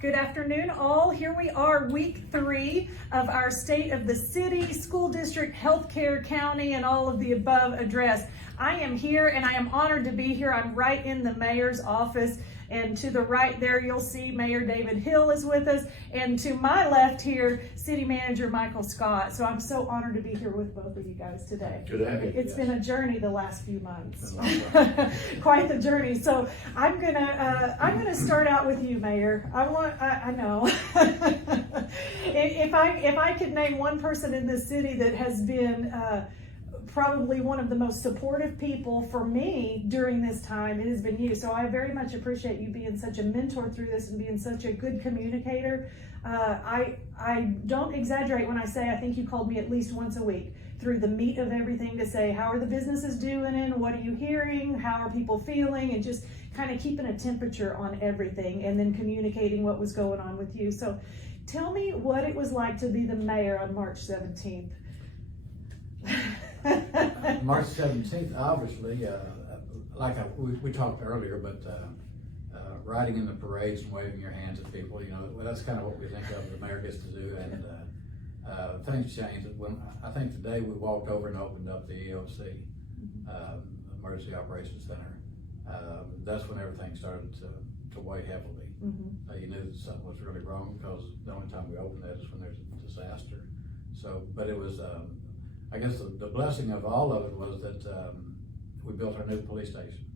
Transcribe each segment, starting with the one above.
Good afternoon, all. Here we are, week 3 of our State of the City, School District, Healthcare, County, and all of the above address. I am here and I am honored to be here. I'm right in the mayor's office, and to the right there you'll see Mayor David Hill is with us, and to my left here, City Manager Michael Scott. So I'm so honored to be here with both of you guys today. Good to have you. It's been a journey the last few months. Quite the journey. So I'm gonna start out with you, Mayor. I know. if I could name one person in this city that has been probably one of the most supportive people for me during this time, it has been you. So I very much appreciate you being such a mentor through this and being such a good communicator. I don't exaggerate when I say I think you called me at least once a week through the meat of everything to say, how are the businesses doing and what are you hearing? How are people feeling? And just kind of keeping a temperature on everything and then communicating what was going on with you. So tell me what it was like to be the mayor on March 17th. March 17th, obviously, we talked earlier, but riding in the parades and waving your hands at people, that's kind of what we think of the mayor gets to do. And things changed. I think today we walked over and opened up the EOC, Emergency Operations Center. That's when everything started to weigh heavily. You knew that something was really wrong because the only time we opened that is when there's a disaster. So, but it was, I guess the blessing of all of it was that we built our new police station,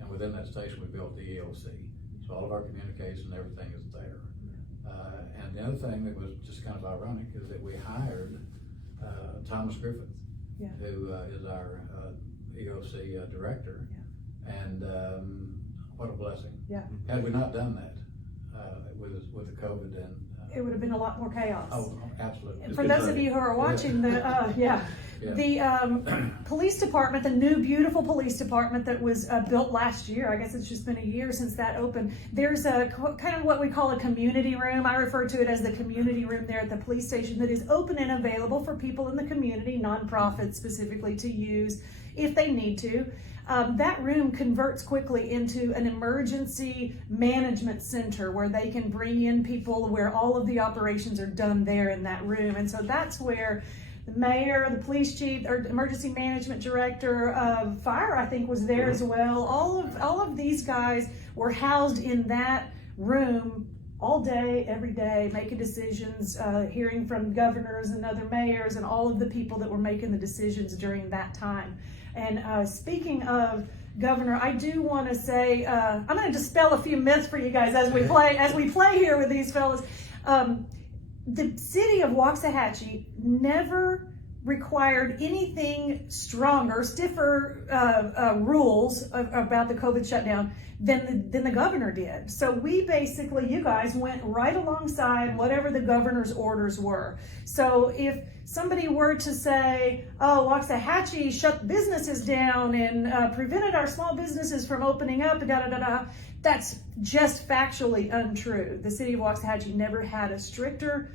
and within that station we built the EOC. So all of our communication and everything is there. And the other thing that was just kind of ironic is that we hired Thomas Griffith, who is our EOC director, and what a blessing. Had we not done that with the COVID, and it would have been a lot more chaos. Oh, absolutely. For those of you who are watching the police department, the new beautiful police department that was built last year, I guess it's just been a year since that opened. There's a kind of what we call a community room. I refer to it as the community room there at the police station that is open and available for people in the community, nonprofits specifically, to use if they need to. That room converts quickly into an emergency management center where they can bring in people, where all of the operations are done there in that room. And so that's where the mayor, the police chief, or emergency management director, fire, I think, was there as well. All of these guys were housed in that room all day, every day, making decisions, hearing from governors and other mayors and all of the people that were making the decisions during that time. And speaking of governor, I do want to say, I'm going to dispel a few myths for you guys as we play here with these fellas. The city of Waxahachie never required anything stronger, stiffer rules about the COVID shutdown than the governor did. So we basically, you guys went right alongside whatever the governor's orders were. So if somebody were to say, oh, Waxahachie shut businesses down and prevented our small businesses from opening up, that's just factually untrue. The city of Waxahachie never had a stricter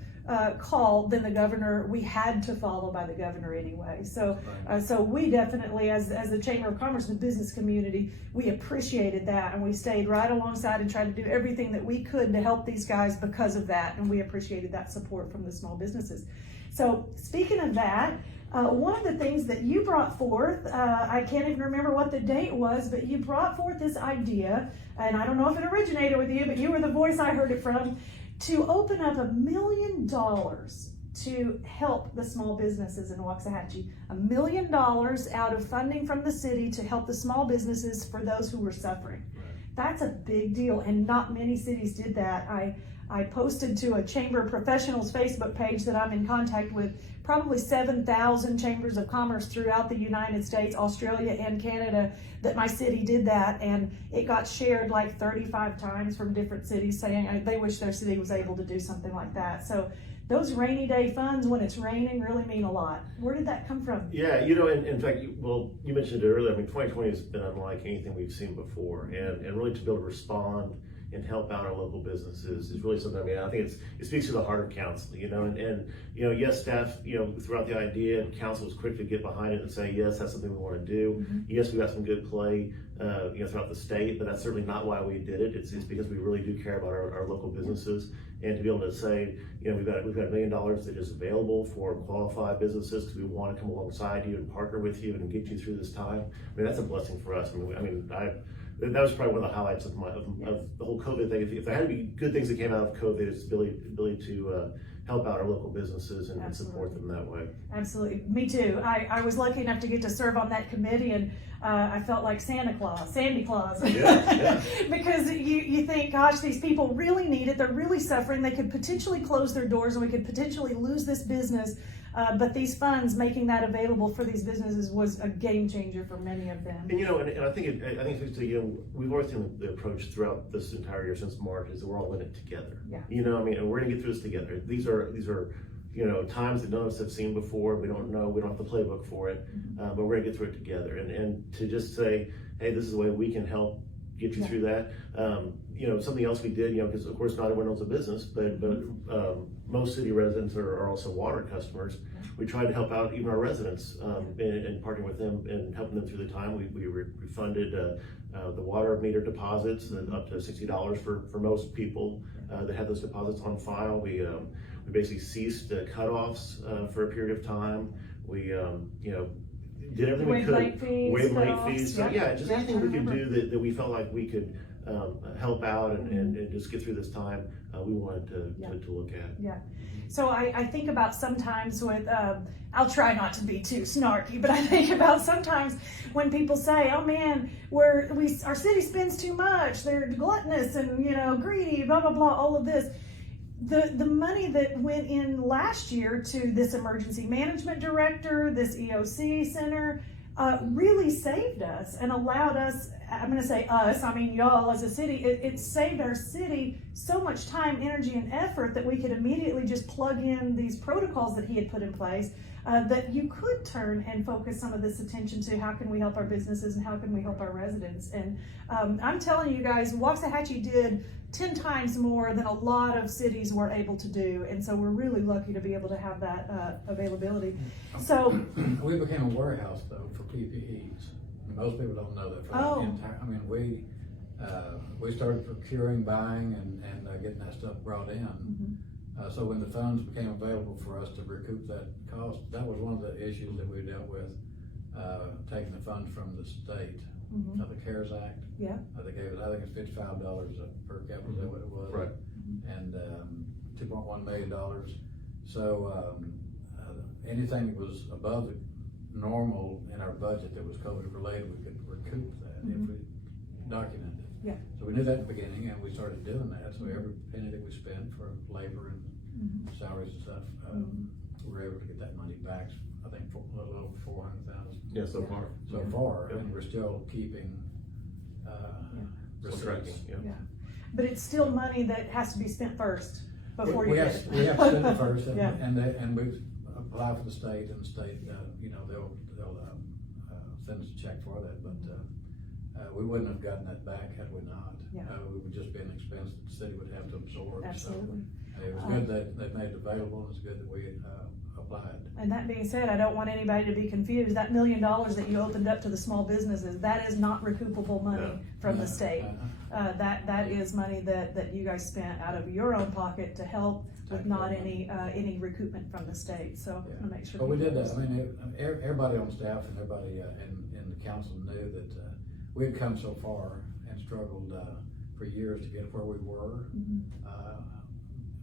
call than the governor. We had to follow by the governor anyway. So so we definitely, as the Chamber of Commerce and the business community, we appreciated that, and we stayed right alongside and tried to do everything that we could to help these guys because of that, and we appreciated that support from the small businesses. So speaking of that, one of the things that you brought forth, I can't even remember what the date was, but you brought forth this idea, and I don't know if it originated with you, but you were the voice I heard it from, to open up $1 million to help the small businesses in Waxahachie. $1 million out of funding from the city to help the small businesses for those who were suffering. That's a big deal, and not many cities did that. I posted to a Chamber of Professionals Facebook page that I'm in contact with probably 7,000 chambers of commerce throughout the United States, Australia, and Canada, that my city did that, and it got shared like 35 times from different cities saying they wish their city was able to do something like that. So those rainy day funds, when it's raining, really mean a lot. Where did that come from? Yeah, in fact, you mentioned it earlier. I mean, 2020 has been unlike anything we've seen before, and really to be able to respond and help out our local businesses is really something. I mean, I think it speaks to the heart of council, you know, and you know, yes, staff, you know, throughout the idea, and council was quick to get behind it and say, yes, that's something we want to do. Yes, we got some good play, you know, throughout the state, but that's certainly not why we did it. It's because we really do care about our local businesses, and to be able to say, you know, we've got $1 million that is available for qualified businesses because we want to come alongside you and partner with you and get you through this time. I mean, that's a blessing for us. That was probably one of the highlights of the whole COVID thing. If there had to be good things that came out of COVID, it's the ability to help out our local businesses and support them that way. Absolutely, me too. I was lucky enough to get to serve on that committee, and I felt like Sandy Claus, Yeah. because you think, gosh, these people really need it. They're really suffering. They could potentially close their doors, and we could potentially lose this business. But these funds, making that available for these businesses was a game changer for many of them. And you know, and I think it's, you know, we've always taken the approach throughout this entire year since March is that we're all in it together. Yeah. You know, I mean, and we're gonna get through this together. These are you know, times that none of us have seen before. We don't know. We don't have the playbook for it, but we're gonna get through it together. And to just say, hey, this is the way we can help get you through that. You know, something else we did, you know, because of course not everyone owns a business, but most city residents are also water customers. We tried to help out even our residents and partnering with them and helping them through the time. We refunded the water meter deposits up to $60 for most people that had those deposits on file. We basically ceased cutoffs for a period of time. We you know, did everything we could. Waived late fees. So yeah, just anything we could do that we felt like we could help out and just get through this time. We wanted to look at. Yeah. So I think about sometimes with, I'll try not to be too snarky, but I think about sometimes when people say, oh man, our city spends too much, they're gluttonous and, you know, greedy, blah, blah, blah, all of this. The money that went in last year to this emergency management director, this EOC center, really saved us and allowed us, I'm going to say us, I mean y'all as a city, it saved our city so much time, energy, and effort that we could immediately just plug in these protocols that he had put in place, that you could turn and focus some of this attention to how can we help our businesses and how can we help our residents. And I'm telling you guys, Waxahachie did 10 times more than a lot of cities were able to do, and so we're really lucky to be able to have that availability. So we became a warehouse though for PPEs. Most people don't know that. For the entire, I mean, we started procuring, buying, and getting that stuff brought in. So when the funds became available for us to recoup that cost, that was one of the issues that we dealt with, taking the funds from the state. Of the CARES Act. Yeah. They gave us, I think it's $55 per capita, is that what it was? Right. And $2.1 million. So anything that was above the normal in our budget that was COVID related, we could recoup that if we documented it. Yeah. So we knew that at the beginning, and we started doing that. So every penny that we spent for labor and salaries and stuff, we were able to get that money back. I think a little over 400,000. Yeah, so far. So far, and we're still keeping receipts. Yeah. But it's still money that has to be spent first before you get it. We have to spend it first, and we apply for the state, and the state, you know, they'll send us a check for that. But we wouldn't have gotten that back had we not. We would just be an expense that the city would have to absorb. Absolutely. So it was good that they made it available. It's good that we applied. And that being said, I don't want anybody to be confused. That $1 million that you opened up to the small businesses, that is not recoupable money from the state. That is money that you guys spent out of your own pocket to help with not any recoupment from the state. So I'm gonna make sure. But we did that. I mean, everybody on staff and everybody in the council knew that we had come so far and struggled for years to get where we were.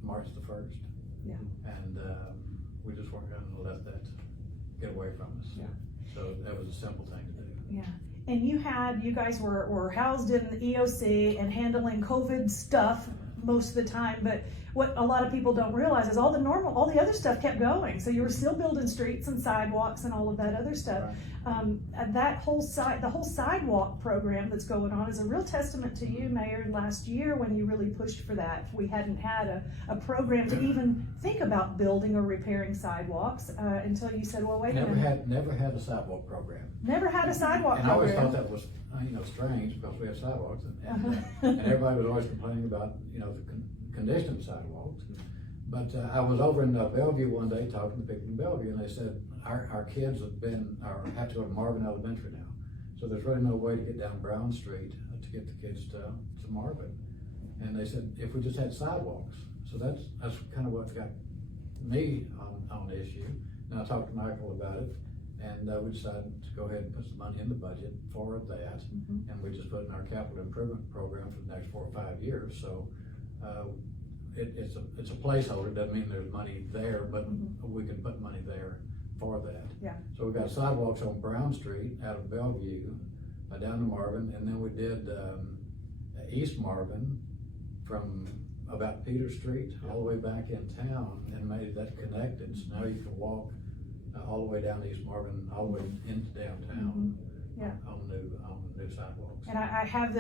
March the 1st. Yeah. And we just weren't going to let that get away from us. Yeah. So that was a simple thing to do. Yeah. And you guys were housed in the EOC and handling COVID stuff most of the time, but what a lot of people don't realize is all the other stuff kept going. So you were still building streets and sidewalks and all of that other stuff. Right. The whole sidewalk program that's going on is a real testament to you, Mayor, last year when you really pushed for that. We hadn't had a program to even think about building or repairing sidewalks until you said, well, wait a minute. Never had a sidewalk program. Never had a sidewalk program. And I always thought that was strange because we have sidewalks and everybody was always complaining about, the condition of the sidewalks. But I was over in Bellevue one day talking to people in Bellevue, and they said our kids have to go to Marvin Elementary now. So there's really no way to get down Brown Street to get the kids to Marvin. And they said, if we just had sidewalks. So that's kind of what got me on the issue. And I talked to Michael about it, and we decided to go ahead and put some money in the budget for that. And we just put it in our capital improvement program for the next 4 or 5 years. So it's a placeholder. Doesn't mean there's money there, but we can put money there for that. Yeah. So we've got sidewalks on Brown Street out of Bellevue down to Marvin, and then we did East Marvin from about Peter Street all the way back in town and made that connected. So now you can walk all the way down to East Marvin, all the way into downtown. On new sidewalks. And I have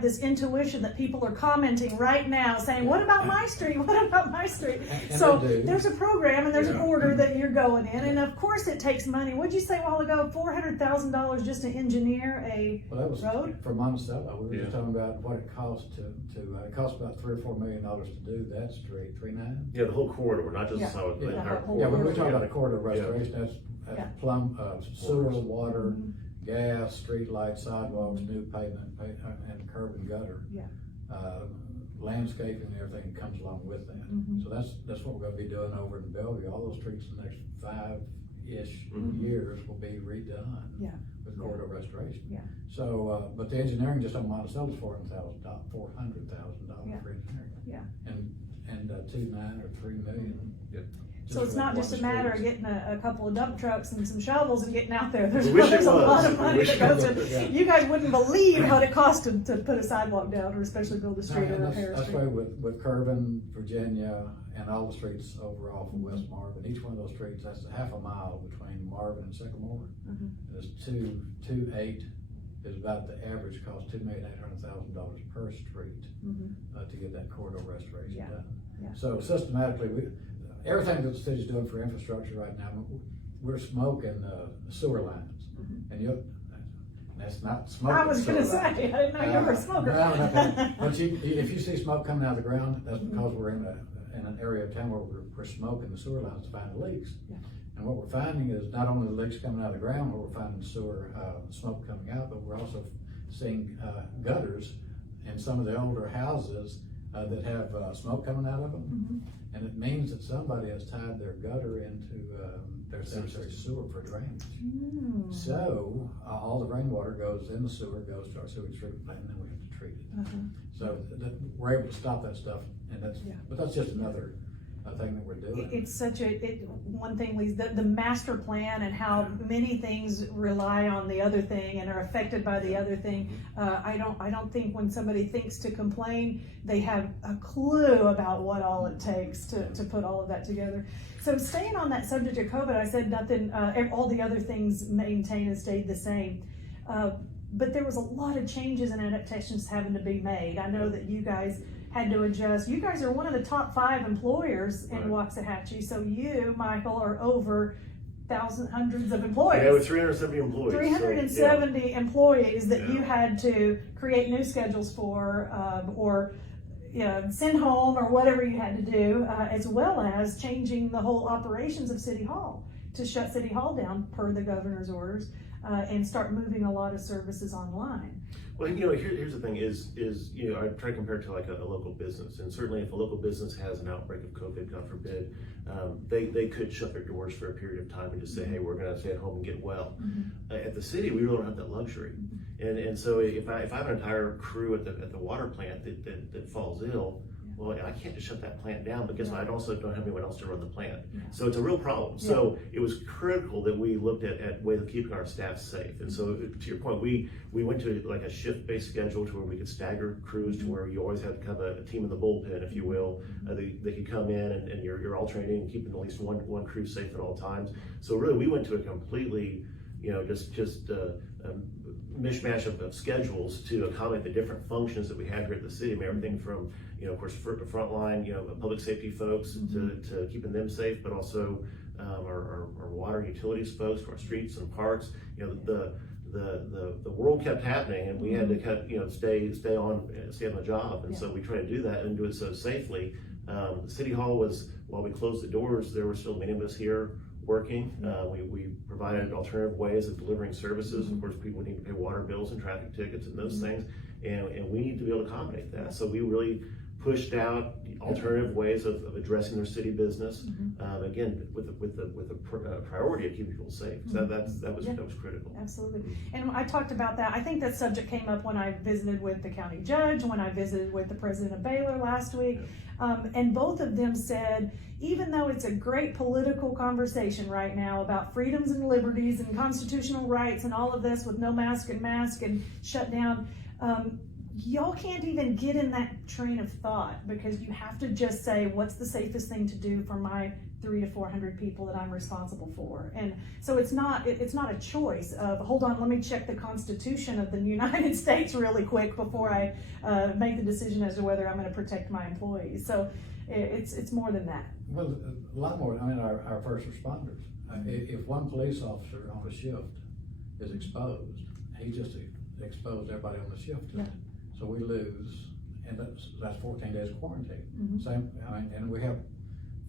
this intuition that people are commenting right now saying, what about my street? What about my street? And so there's a program and there's an order that you're going in, and of course it takes money. What'd you say a while ago? $400,000 just to engineer a road? For Monticello. We were just talking about what it costs it costs about $3 or $4 million to do that street, 3.9. Yeah, the whole corridor, not just the sidewalk, the entire corridor. Yeah, when we talk about a corridor restoration, that's plumb, sewer, water, gas, street lights, sidewalks, new pavement, and curb and gutter. Landscaping and everything comes along with that. So that's what we're gonna be doing over in Bellevue. All those streets in the next 5-ish years will be redone with corridor restoration. So, but the engineering just on Monticello is $400,000 for engineering. And 2.9 or 3 million. So it's not just a matter of getting a couple of dump trucks and some shovels and getting out there. There's a lot of money that goes in. You guys wouldn't believe what it costs to put a sidewalk down, or especially build a street or repair a street. That's why with Curvin, Virginia, and all the streets overall from West Marvin, each one of those streets, that's half a mile between Marvin and Sycamore. There's 2.8 is about the average cost, $2,800,000 per street to get that corridor restoration done. So systematically, everything that the city's doing for infrastructure right now, we're smoking sewer lines. And that's not smoking. I was going to say, I didn't know you were a smoker. But if you see smoke coming out of the ground, that's because we're in an area of town where we're smoking the sewer lines to find the leaks. And what we're finding is not only the leaks coming out of the ground, where we're finding sewer smoke coming out, but we're also seeing gutters in some of the older houses that have smoke coming out of them. And it means that somebody has tied their gutter into their sanitary sewer for drainage. So all the rainwater goes in the sewer, goes to our sewage treatment plant, and then we have to treat it. So we're able to stop that stuff, and but that's just another thing that we're doing. It's such one thing, Lee, the master plan and how many things rely on the other thing and are affected by the other thing. I don't think when somebody thinks to complain, they have a clue about what all it takes to put all of that together. So staying on that subject of COVID, I said nothing, all the other things maintained and stayed the same. But there was a lot of changes and adaptations having to be made. I know that you guys had to adjust. You guys are one of the top 5 employers in Waxahachie. So you, Michael, are over hundreds of employees. Yeah, with 370 employees. 370 employees that you had to create new schedules for, or send home, or whatever you had to do, as well as changing the whole operations of City Hall to shut City Hall down per the governor's orders, and start moving a lot of services online. Well, here's the thing is, I try to compare it to like a local business, and certainly if a local business has an outbreak of COVID, God forbid, they could shut their doors for a period of time and just say, hey, we're going to stay at home and get well. At the city, we really don't have that luxury. And so if I have an entire crew at the water plant that falls ill, well, I can't just shut that plant down, but guess what? I also don't have anyone else to run the plant. So it's a real problem. So it was critical that we looked at ways of keeping our staff safe. And so to your point, we went to like a shift-based schedule to where we could stagger crews to where you always had to have a team in the bullpen, if you will. They could come in and you're alternating and keeping at least one crew safe at all times. So really, we went to a completely, just mishmash of schedules to accommodate the different functions that we had here at the city. I mean, everything from, of course, frontline, public safety folks to keeping them safe, but also our water and utilities folks, to our streets and parks. The the world kept happening, and we had to stay on the job, and so we tried to do that and do it so safely. The city hall was, while we closed the doors, there were still many of us here working. We provided alternative ways of delivering services. Of course, people need to pay water bills and traffic tickets and those things, and we need to be able to accommodate that. So we really pushed out alternative ways of addressing their city business. Again, with the priority of keeping people safe. So that was critical. Absolutely. And I talked about that. I think that subject came up when I visited with the county judge, when I visited with the president of Baylor last week. And both of them said, even though it's a great political conversation right now about freedoms and liberties and constitutional rights and all of this with no mask and shut down, y'all can't even get in that train of thought, because you have to just say, what's the safest thing to do for my 300 to 400 people that I'm responsible for? And so it's not a choice of, hold on, let me check the Constitution of the United States really quick before I make the decision as to whether I'm going to protect my employees. So it's more than that. Well, a lot more. I mean, our first responders. If one police officer on a shift is exposed, he just exposed everybody on the shift. Yeah. So we lose, and that's 14 days of quarantine. Same, and we have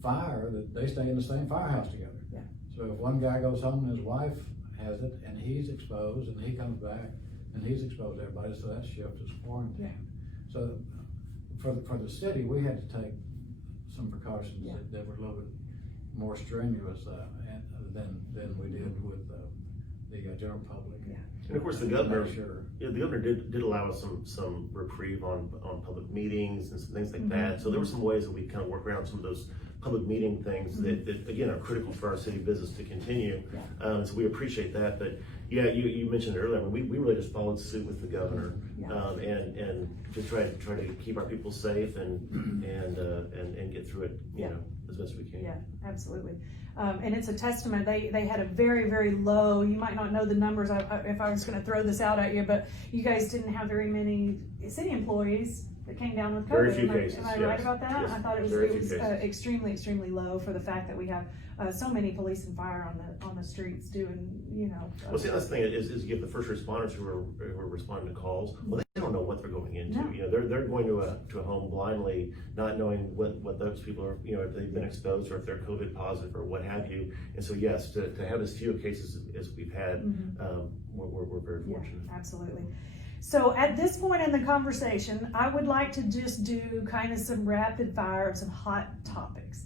fire that they stay in the same firehouse together. Yeah. So if one guy goes home and his wife has it, and he's exposed, and he comes back and he's exposed to everybody, so that shift is quarantined. Yeah. So for the city, we had to take some precautions that were a little bit more strenuous than we did with the general public. Yeah. And of course, the governor, Sure. the governor did allow us some reprieve on public meetings and some things like that. So there were some ways that we kind of work around some of those public meeting things that again are critical for our city business to continue. So we appreciate that. But yeah, you mentioned earlier, we really just followed suit with the governor, and just try to keep our people safe and get through it, you know, as best we can. Yeah, absolutely. And it's a testament. They had a very, very low, you might not know the numbers if I was going to throw this out at you, but you guys didn't have very many city employees that came down with COVID. Very few cases. Am I right about that? Yes. I thought it was extremely, extremely low for the fact that we have so many police and fire on the streets doing, you know. Well, see, that's the thing is you get the first responders who are responding to calls. Well, they don't know what they're going into. No. You know, they're going to a home blindly, not knowing what those people are, you know, if they've been exposed or if they're COVID positive or what have you. And so, yes, to have as few cases as we've had, we're very fortunate. Yeah, absolutely. So at this point in the conversation, I would like to just do kind of some rapid fire of some hot topics.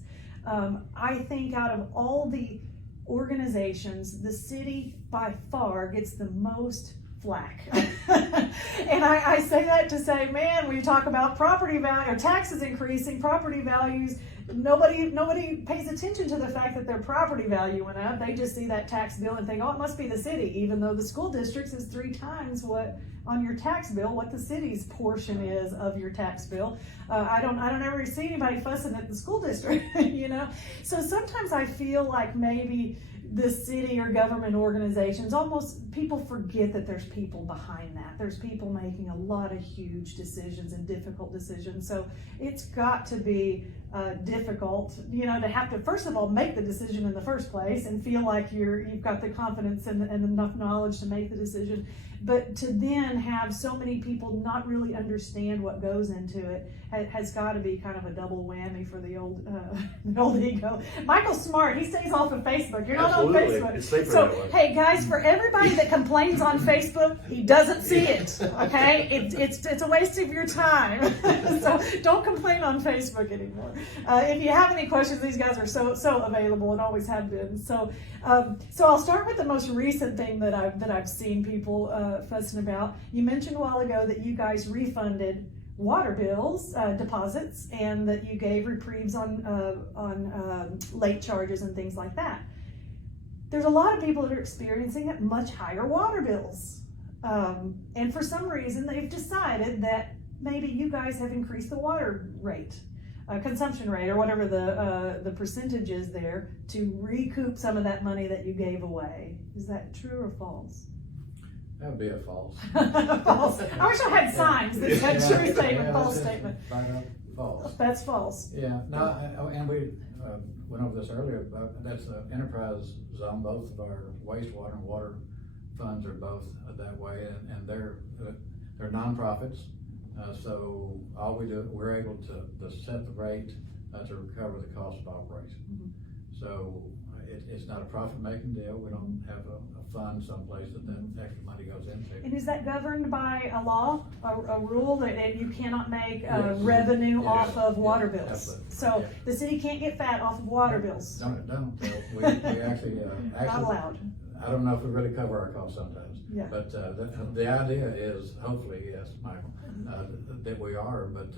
I think out of all the organizations, the city by far gets the most flack. And I say that to say, man, we talk about property value or taxes increasing, property values. Nobody pays attention to the fact that their property value went up. They just see that tax bill and think, oh, it must be the city, even though the school districts is 3 times what on your tax bill, what the city's portion is of your tax bill. I don't ever see anybody fussing at the school district, you know? So sometimes I feel like maybe the city or government organizations, almost people forget that there's people behind that. There's people making a lot of huge decisions and difficult decisions. So it's got to be difficult, you know, to have to, first of all, make the decision in the first place and feel like you've got the confidence and enough knowledge to make the decision. But to then have so many people not really understand what goes into it has got to be kind of a double whammy for the old ego. Michael's smart. He stays off of Facebook. You're not on Facebook. It's safer So, that way. hey guys, for everybody that complains on Facebook, he doesn't see it. Okay, it's a waste of your time. So don't complain on Facebook anymore. If you have any questions, these guys are so available and always have been. So I'll start with the most recent thing that I've seen people fussing about. You mentioned a while ago that you guys refunded water bills, deposits, and that you gave reprieves on late charges and things like that. There's a lot of people that are experiencing much higher water bills. And for some reason, they've decided that maybe you guys have increased the water rate, consumption rate, or whatever the percentage is there, to recoup some of that money that you gave away. Is that true or false? That would be a false. False. I wish I had signs that said true statement, false statement. False. That's false. Yeah, no, and we went over this earlier, but that's an enterprise zone. Both of our wastewater and water funds are both that way, and they're nonprofits. So all we do, we're able to set the rate to recover the cost of operation. So it's not a profit-making deal. We don't have a fund someplace that extra money goes into. And is that governed by a law, a rule that you cannot make Yes. revenue Yes. off of water Yeah, bills? absolutely. So Yeah. the city can't get fat off of water bills. No, it don't. We actually, Not allowed. I don't know if we really cover our costs sometimes. Yeah. But the idea is, hopefully, yes, Michael, that we are. But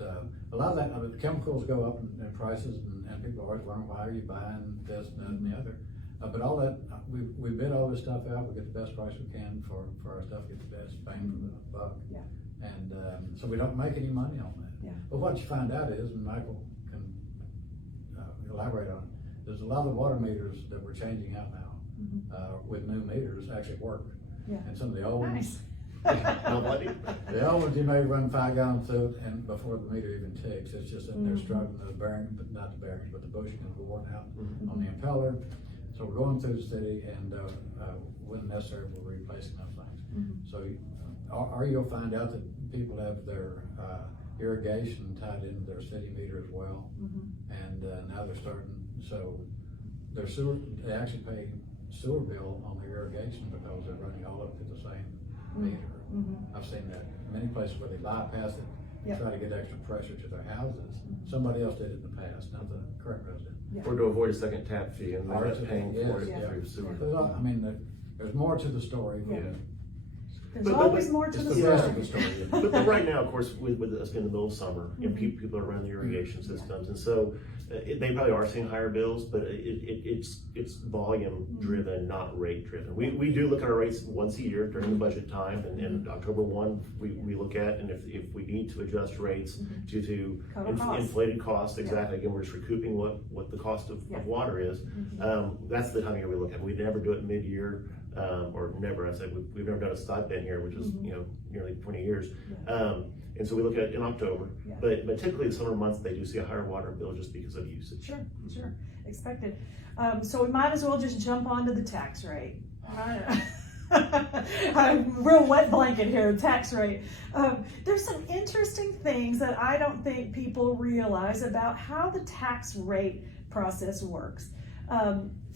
a lot of that, the chemicals go up in prices, and people are always wondering, why are you buying this and that and the other? But all that, we bid all this stuff out, we get the best price we can for our stuff, get the best bang for the buck. Yeah. And so we don't make any money on that. Yeah. But what you find out is, and Michael can elaborate on it, there's a lot of the water meters that we're changing out now with new meters actually work. Yeah. And some of the old Nice. Nobody? the old ones, you may run 5 gallons through it and before the meter even ticks. It's just that they're struggling, the bearing, but not the bearings, but the bushing is worn out on the impeller. So we're going through the city, and when necessary, we're replacing those things. So or you'll find out that people have their irrigation tied into their city meter as well. And now they're starting, so their sewer, they actually pay sewer bill on their irrigation because they're running all up to the same meter. I've seen that many places where they bypass it, Yep. try to get extra pressure to their houses. Somebody else did it in the past, not the current resident. Or to avoid a second tap fee and Or they're to- paying yes, for it yeah. through sewer. I mean, there's more to the story. Yeah. But There's But- always more to it's the the rest of story. the story. But right now, of course, with us being in the middle of summer, and people are running the irrigation systems, and so they probably are seeing higher bills, but it's volume driven, not rate driven. We do look at our rates once a year during the budget time, and October 1, we look at, and if we need to adjust rates due to Cover costs. inflated costs, exactly, again, we're just recouping what the cost of water is. That's the time of year we look at. We never do it mid-year. Or never, I said, we've never done a stipend been here, which is, nearly 20 years. And so we look at it in October, but typically the summer months, they do see a higher water bill just because of usage. Sure, expected. So we might as well just jump onto the tax rate. Real wet blanket here, tax rate. There's some interesting things that I don't think people realize about how the tax rate process works.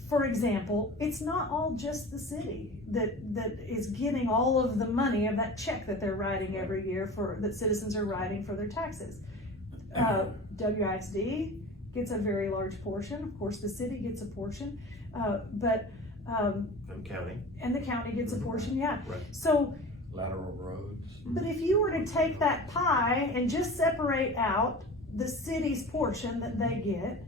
For example, it's not all just the city that is getting all of the money of that check that they're writing every year that citizens are writing for their taxes. WISD gets a very large portion. Of course, the city gets a portion, And county. and the county gets a portion. Yeah. Right. So, Lateral roads. but if you were to take that pie and just separate out the city's portion that they get,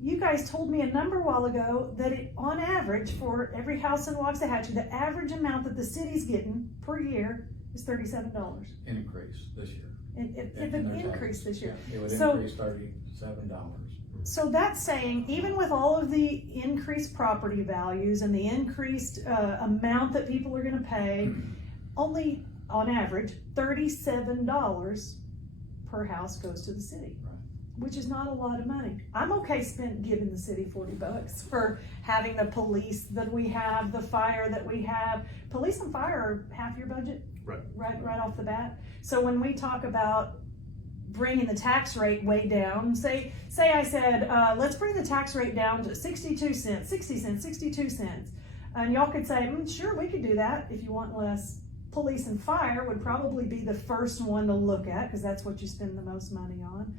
you guys told me a number a while ago that on average, for every house in Waxahachie, the average amount that the city's getting per year is $37. Increase this year. If In an their increase taxes. this year. Yeah, it would So- increase $37. So that's saying, even with all of the increased property values and the increased amount that people are gonna pay, only on average, $37 per house goes to the city. Right. Which is not a lot of money. I'm okay giving the city $40 for having the police that we have, the fire that we have. Police and fire are half your budget, right off the bat. So when we talk about bringing the tax rate way down, say I said, let's bring the tax rate down to 62 cents, 60 cents, 62 cents. And y'all could say, sure, we could do that if you want less. Police and fire would probably be the first one to look at, because that's what you spend the most money on.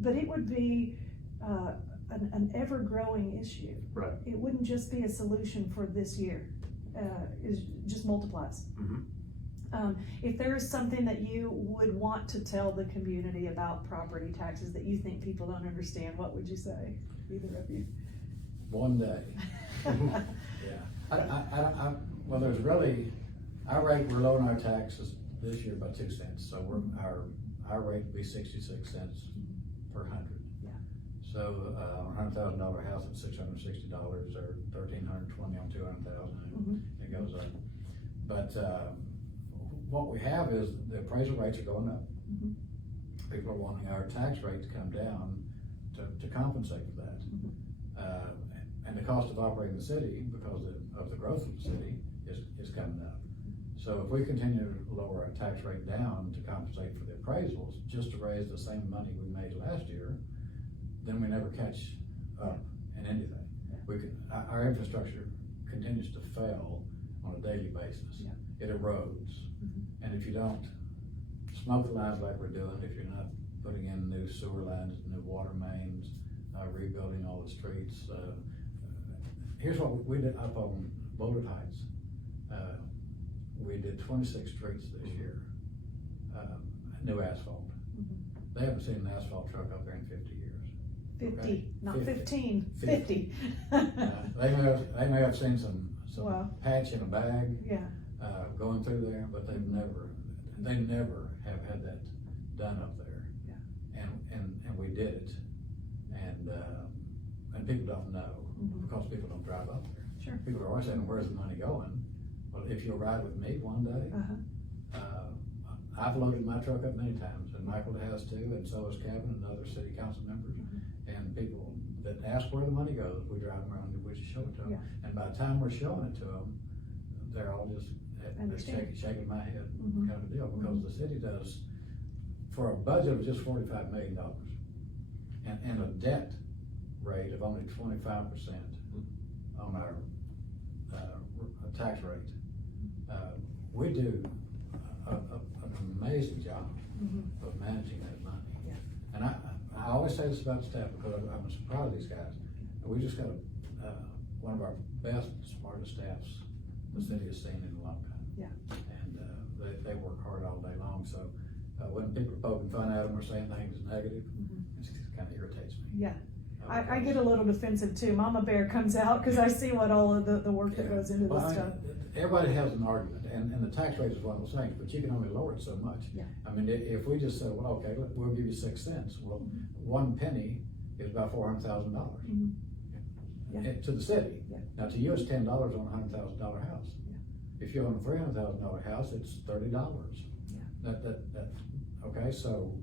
But it would be an ever-growing issue. Right. It wouldn't just be a solution for this year. It just multiplies. If there is something that you would want to tell the community about property taxes that you think people don't understand, what would you say, either of you? One day. Yeah. Well, there's really, our rate, we're lowering our taxes this year by 2 cents. So our rate would be 66 cents per hundred. Yeah. So $100,000 house at $660 or $1,320 on 200,000. It goes up. But what we have is the appraisal rates are going up. People are wanting our tax rate to come down to compensate for that. And the cost of operating the city, because of the growth of the city, is coming up. So if we continue to lower our tax rate down to compensate for the appraisals, just to raise the same money we made last year, then we never catch up in anything. Our infrastructure continues to fail on a daily basis. Yeah. It erodes. And if you don't smoke the lines like we're doing, if you're not putting in new sewer lines, new water mains, rebuilding all the streets, here's what we did up on Boulder Heights. We did 26 streets this year, new asphalt. They haven't seen an asphalt truck up there in 50 years. 50, Okay? not 50. 15, 50. They may have seen some Wow. patch in a bag Yeah, going through there, but they never have had that done up there. Yeah. And we did it, and people don't know because people don't drive up there. sure. People are always saying, "Where's the money going?" Well, if you'll ride with me one day, I've loaded my truck up many times, and Michael has too, and so has Kevin and other city council members. And people that ask where the money goes, we drive them around and we just show it to them. Yeah. And by the time we're showing it to them, they're all just Understand. shaking my head kind of deal, because the city does, for a budget of just $45 million and a debt rate of only 25% on our tax rate, we do an amazing job of managing that money. Yeah. And I always say this about staff because I'm so proud of these guys. We just got one of our best, smartest staffs the city has seen in a long time. Yeah. And they work hard all day long. So when people are poking fun at them or saying things negative, it just kind of irritates me. Yeah. I get a little defensive too. Mama Bear comes out because I see what all of the work that goes into this stuff. Everybody has an argument, and the tax rate is one of those things, but you can only lower it so much. Yeah. I mean, if we just said, well, okay, we'll give you 6 cents. Well, 1 penny is about $400,000 Yeah. to the city. Yeah. Now, to you, it's $10 on a $100,000 house. Yeah. If you own a $300,000 house, it's $30. Yeah. Okay, so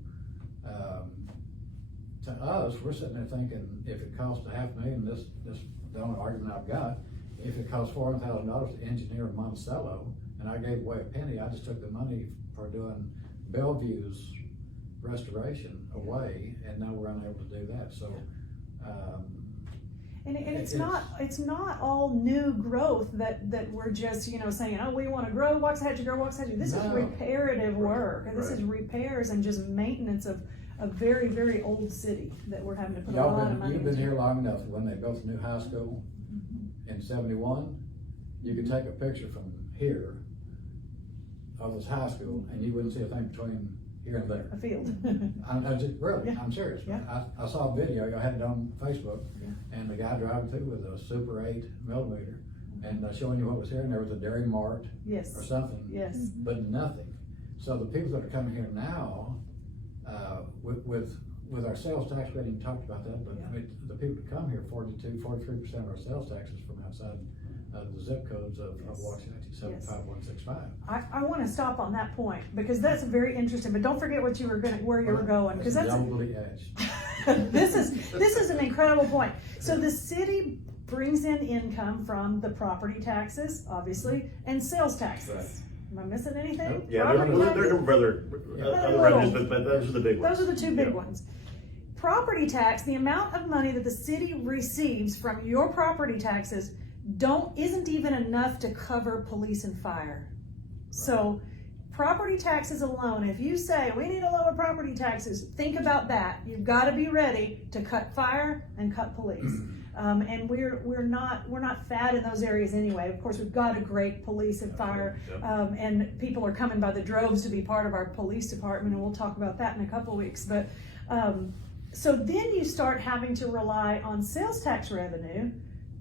to us, we're sitting there thinking, if it costs $500,000, this the only argument I've got, if it costs $400,000 to engineer Monticello, and I gave away a penny, I just took the money for doing Bellevue's restoration away, and now we're unable to do that. So, and it's not all new growth that we're just saying, oh, we want to grow Waxahachie, grow Waxahachie. This is reparative work, and this is repairs and just maintenance of a very, very old city that we're having to put a lot of money You've into. been here long enough. When they built the new high school in '71, you could take a picture from here of this high school, and you wouldn't see a thing between here and there. A field. I'm serious. Yeah. I saw a video. I had it on Facebook, Yeah. and the guy driving through with a Super 8mm and showing you what was here, and there was a Dairy Mart Yes. or something. Yes. But nothing. So the people that are coming here now, with our sales tax rate, you talked about that, but I mean, the people that come here, 43% of our sales taxes from outside the zip codes of Waxahachie, 75165. I want to stop on that point because that's very interesting. But don't forget what you were where you were going, because that's doubly edged. this is an incredible point. So the city brings in income from the property taxes, obviously, and sales taxes. Right. Am I missing anything? Nope. Yeah, Property there taxes? are other revenues, but those are the big ones. Those are the two big Yeah. ones. Property tax, the amount of money that the city receives from your property taxes isn't even enough to cover police and fire. So property taxes alone, if you say we need to lower property taxes, think about that. You've got to be ready to cut fire and cut police. And we're not fat in those areas anyway. Of course, we've got a great police and fire, and people are coming by the droves to be part of our police department, and we'll talk about that in a couple of weeks. But so then you start having to rely on sales tax revenue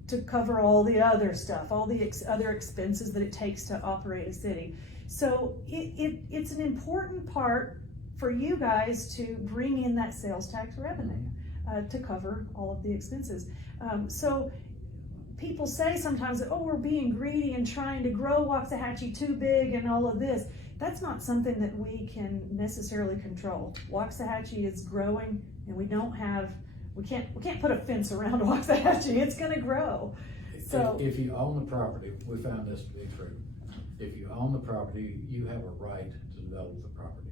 to cover all the other stuff, all the other expenses that it takes to operate a city. So it's an important part for you guys to bring in that sales tax revenue to cover all of the expenses. So people say sometimes that, oh, we're being greedy and trying to grow Waxahachie too big and all of this. That's not something that we can necessarily control. Waxahachie is growing, and we can't put a fence around Waxahachie. It's going to grow. So- if you own the property, we found this to be true. If you own the property, you have a right to develop the property.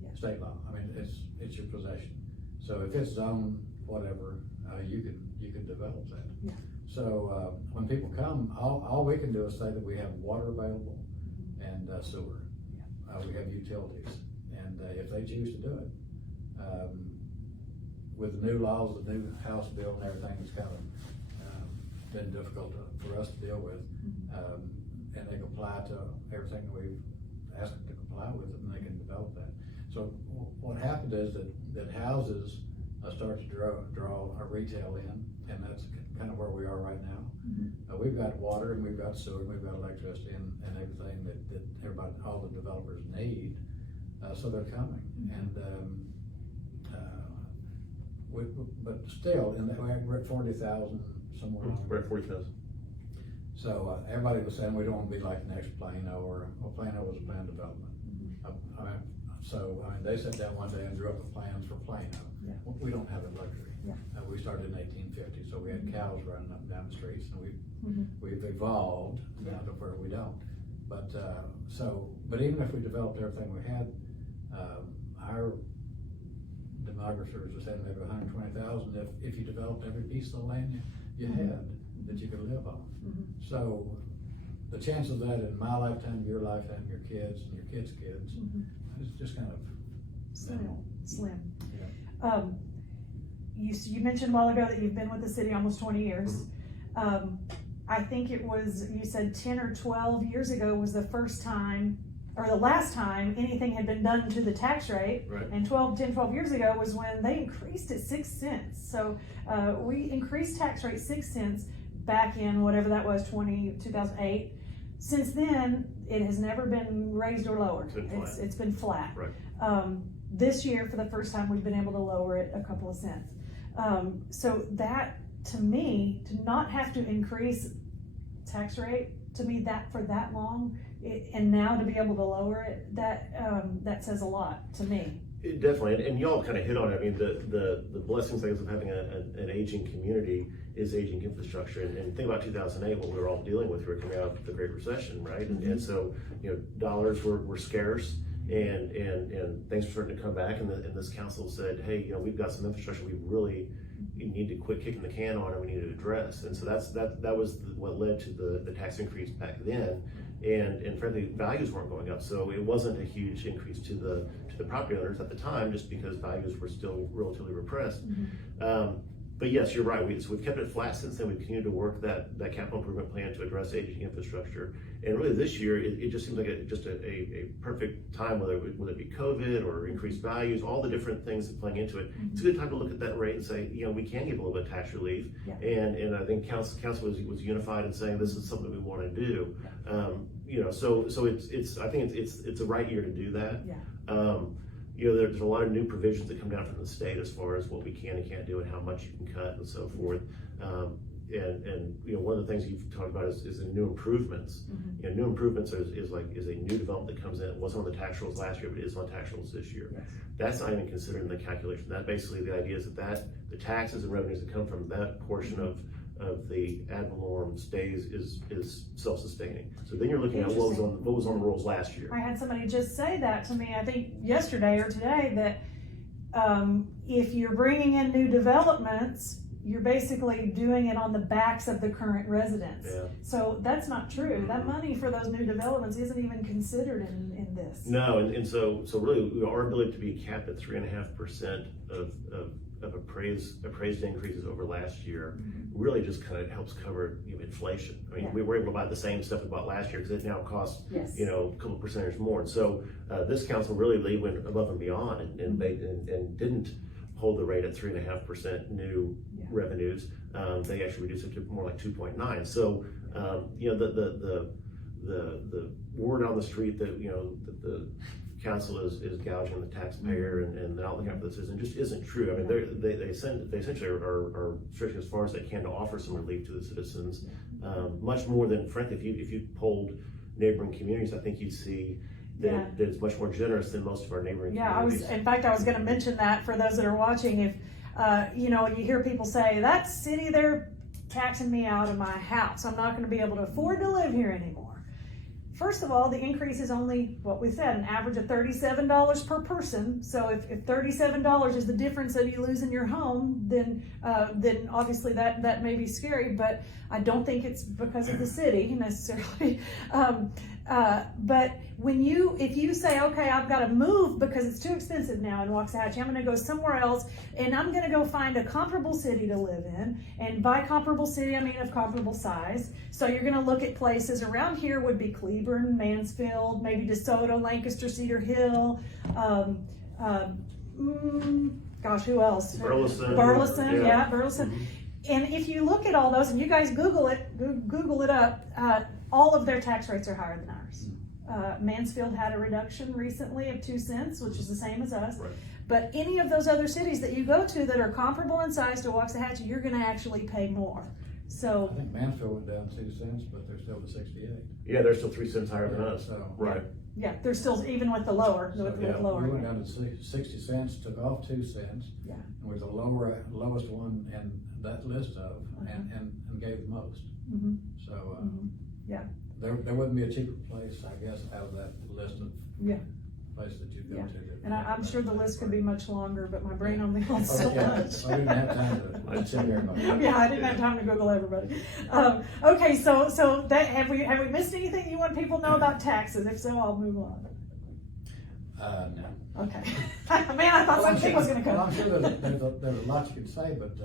Yeah. State law, I mean, it's your possession. So if it's zoned, whatever, you can develop that. Yeah. So, when people come, all we can do is say that we have water available and sewer. We have utilities, and if they choose to do it, with the new laws, the new House bill and everything, it's kind of been difficult for us to deal with. And they comply to everything that we've asked them to comply with, and they can develop that. So what happened is that houses start to draw a retail in, and that's kind of where we are right now. We've got water, and we've got sewer, and we've got electricity, and everything that everybody, all the developers need. So they're coming, and but still, we're at 40,000 somewhere. We're at 40,000. So everybody was saying we don't want to be like next Plano, or Plano was a planned development. They sat down one day and drew up the plans for Plano. Yeah. We don't have that luxury. Yeah. We started in 1850, so we had cows running up and down the streets, and we've evolved now to where we don't. But even if we developed everything we had, our demographers were saying maybe 120,000 if you developed every piece of the land you had that you could live on. So the chance of that in my lifetime, your lifetime, your kids, and your kids' kids, is just kind of slim. Yeah. You mentioned a while ago that you've been with the city almost 20 years. I think it was, you said 10 or 12 years ago was the first time, or the last time anything had been done to the tax rate. Right. And 10, 12 years ago was when they increased it 6 cents. So we increased tax rate 6 cents back in whatever that was, 2008. Since then, it has never been raised or lowered. It's been flat. Right. This year, for the first time, we've been able to lower it a couple of cents. So that, to me, to not have to increase tax rate, to me, that for that long, and now to be able to lower it, that says a lot to me. It definitely, and y'all kind of hit on it. I mean, the blessings, I guess, of having an aging community is aging infrastructure. And think about 2008, what we were all dealing with. We were coming out of the Great Recession, right? And so, dollars were scarce, and things were starting to come back. And this council said, hey, we've got some infrastructure we really need to quit kicking the can on, and we need to address. And so that was what led to the tax increase back then. And frankly, values weren't going up, so it wasn't a huge increase to the property owners at the time, just because values were still relatively repressed. But yes, you're right. We've kept it flat since then. We've continued to work that capital improvement plan to address aging infrastructure. And really, this year it just seems like a perfect time, whether it be COVID or increased values, all the different things that playing into it. It's a good time to look at that rate and say, we can give a little bit of tax relief. Yeah. And I think council was unified in saying this is something we want to do. So I think it's a right year to do that. Yeah. There's a lot of new provisions that come down from the state as far as what we can and can't do and how much you can cut and so forth. And one of the things you've talked about is the new improvements. New improvements is a new development that comes in. It wasn't on the tax rolls last year, but it is on tax rolls this year. Yes. That's not even considered in the calculation. That basically, the idea is that the taxes and revenues that come from that portion of the ad valorem stays is self-sustaining. So then you're looking at what was on the rolls last year. I had somebody just say that to me, I think yesterday or today, that if you're bringing in new developments, you're basically doing it on the backs of the current residents. Yeah. So that's not true. That money for those new developments isn't even considered in this. No, and so really our ability to be capped at 3.5% of appraised increases over last year really just kind of helps cover inflation. I mean, we were able to buy the same stuff we bought last year because it now costs a couple percentage more. And so this council really went above and beyond and didn't hold the rate at 3.5% new revenues. They actually reduced it to more like 2.9. So the word on the street that that the council is gouging the taxpayer and not looking out for the citizen just isn't true. I mean, they essentially are stretching as far as they can to offer some relief to the citizens, much more than, frankly, if you polled neighboring communities, I think you'd see that it's much more generous than most of our neighboring communities. In fact, I was going to mention that for those that are watching. If you hear people say that city, their taxing me out of my house. I'm not gonna be able to afford to live here anymore. First of all, the increase is only what we said, an average of $37 per person. So if $37 is the difference that you lose in your home, then obviously that may be scary, but I don't think it's because of the city necessarily. But if you say, okay, I've got to move because it's too expensive now in Waxahachie, I'm going to go somewhere else and I'm going to go find a comparable city to live in. And by comparable city, I mean of comparable size. So you're going to look at places around here would be Cleburne, Mansfield, maybe DeSoto, Lancaster, Cedar Hill, gosh, who else? Burleson. Burleson, yeah, Burleson. Mm-hmm. And if you look at all those and you guys Google it up, all of their tax rates are higher than ours. Mansfield had a reduction recently of 2 cents, which is the same as us. Right. But any of those other cities that you go to that are comparable in size to Waxahachie, you're going to actually pay more. So I think Mansfield went down 2 cents, but they're still at 68. Yeah, they're still 3 cents higher than us. So, right. Yeah, they're still even with the lower. So, with yeah, lower. we went down to 60 cents, took off 2 cents. Yeah. And we're the lowest one in that list of, and gave the most. Mm-hmm. So, yeah. There wouldn't be a cheaper place, I guess, out of that list of places that you'd go to. And I'm sure the list could be much longer, but my brain only holds so much. I didn't have time to check everybody. Yeah, I didn't have time to Google everybody. Okay, so that have we missed anything you want people to know about taxes? If so, I'll move on. No. Okay. Man, I thought something was going to come. Well, I'm sure there's a lot you could say, but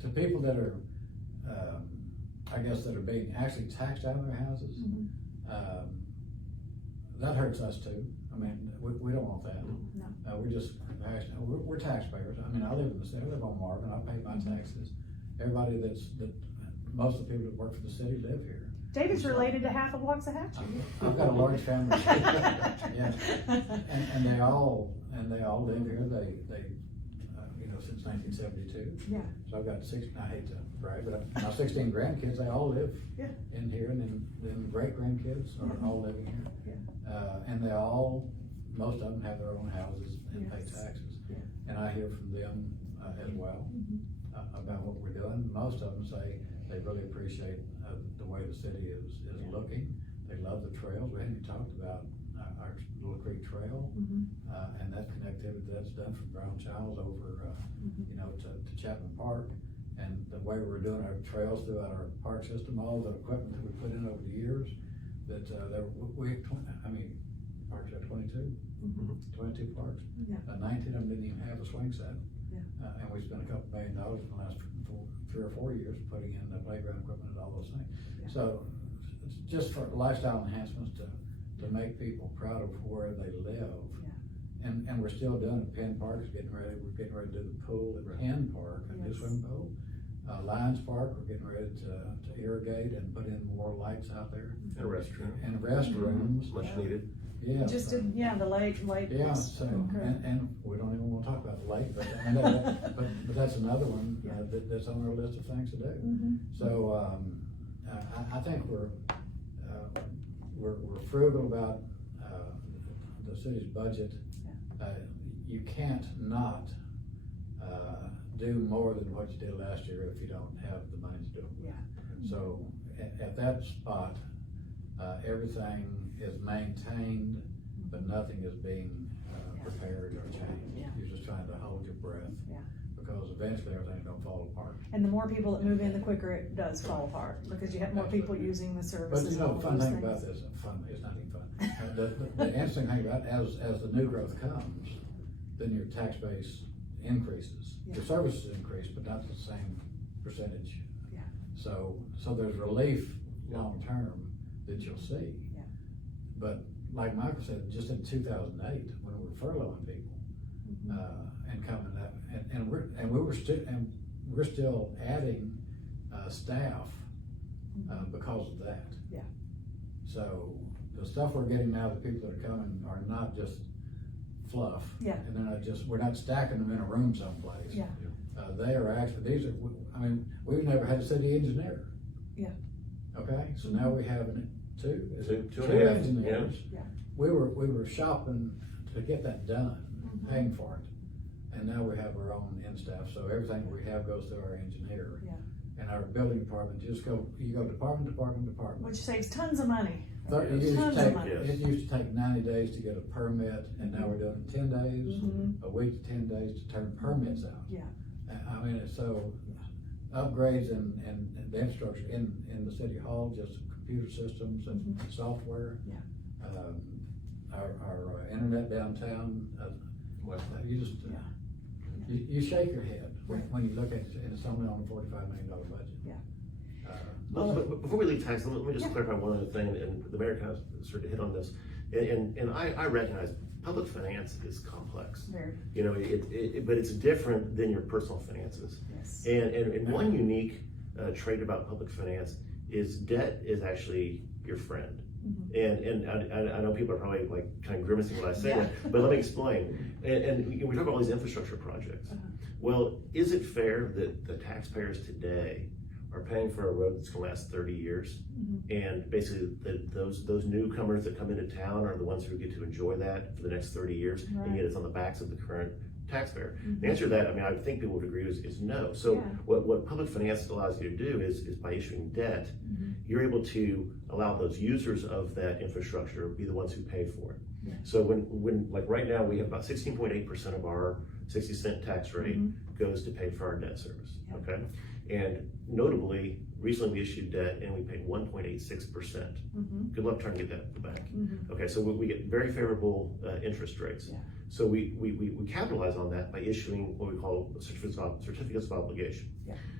to people that are, I guess, that are being actually taxed out of their houses, that hurts us too. I mean, we don't want that. No. We're taxpayers. I mean, I live in the city. I live on Marvin. I pay my taxes. Everybody most of the people that work for the city live here. David's related to half of Waxahachie. I've got a large family. Yeah, and they all live here. They since 1972. Yeah. So I've got I hate to brag, but my 16 grandkids, they all live in here, and then great grandkids are all living here. Yeah. And most of them have their own houses and pay taxes. Yeah. And I hear from them as well about what we're doing. Most of them say they really appreciate the way the city is looking. They love the trails. We haven't talked about our Little Creek Trail and that connectivity that's done from Brown Childs over to Chapman Park, and the way we're doing our trails throughout our park system, all the equipment that we put in over the years. Parks have 22 parks. 19 of them didn't even have a swing set. And we spent a couple $1 million in the last 3 or 4 years putting in the playground equipment and all those things. So it's just for lifestyle enhancements to make people proud of where they live. And we're still doing it. Penn Park is getting ready. We're getting ready to do the pool at Penn Park, a new swimming pool. Lions Park, we're getting ready to irrigate and put in more lights out there. And restrooms. And restrooms. Much needed. Yeah. Just did, the lake. Yeah, so, and we don't even want to talk about the lake, but that's another one that's on our list of things to do. So, I think we're frugal about the city's budget. You can't not do more than what you did last year if you don't have the money to do it. So at that spot, everything is maintained, but nothing is being prepared or changed. You're just trying to hold your breath, because eventually everything's gonna fall apart. And the more people that move in, the quicker it does fall apart, because you have more people using the services. But the fun thing about this, it's not even fun. The interesting thing about as the new growth comes, then your tax base increases. Your services increase, but not the same percentage. So there's relief long term that you'll see. But like Michael said, just in 2008, when we were furloughing people and coming up, and we're still adding staff because of that. So the stuff we're getting now, the people that are coming are not just fluff. And they're not we're not stacking them in a room someplace. They are actually, we've never had a city engineer. Okay, so now we have two engineers. We were shopping to get that done, paying for it. And now we have our own in-staff, so everything we have goes through our engineer. Yeah. And our building department, you go department. Which saves tons of money. It used Tons to of take, money. it used to take 90 days to get a permit, and now we're doing it in 10 days, Mhm. a week to 10 days to turn permits out. Yeah. I mean, it's so upgrades and the infrastructure in the city hall, just computer systems and software. Yeah. Our internet downtown, you just, Yeah. you shake your head when you look at it, and it's only on a $45 million budget. Yeah. But before we leave tax, let me just Yeah. clarify one other thing, and the mayor kind of started to hit on this. And I recognize public finance is complex. Very. You know, but it's different than your personal finances. Yes. And one unique trait about public finance is debt is actually your friend. And I know people are probably like kind of grimacing when I say Yeah. that, but let me explain. And we talk about all these infrastructure projects. Well, is it fair that the taxpayers today are paying for a road that's going to last 30 years? And basically those newcomers that come into town are the ones who get to enjoy that for the next 30 years, and yet it's on the backs of the current taxpayer. The answer to that, I mean, I think people would agree is no. So what public finance allows you to do is by issuing debt, you're able to allow those users of that infrastructure be the ones who pay for it. So when like right now we have about 16.8% of our 60-cent tax rate goes to pay for our debt service, okay? And notably, recently we issued debt and we paid 1.86%. Good luck trying to get that back. Okay, so we get very favorable interest rates. So we capitalize on that by issuing what we call certificates of obligation.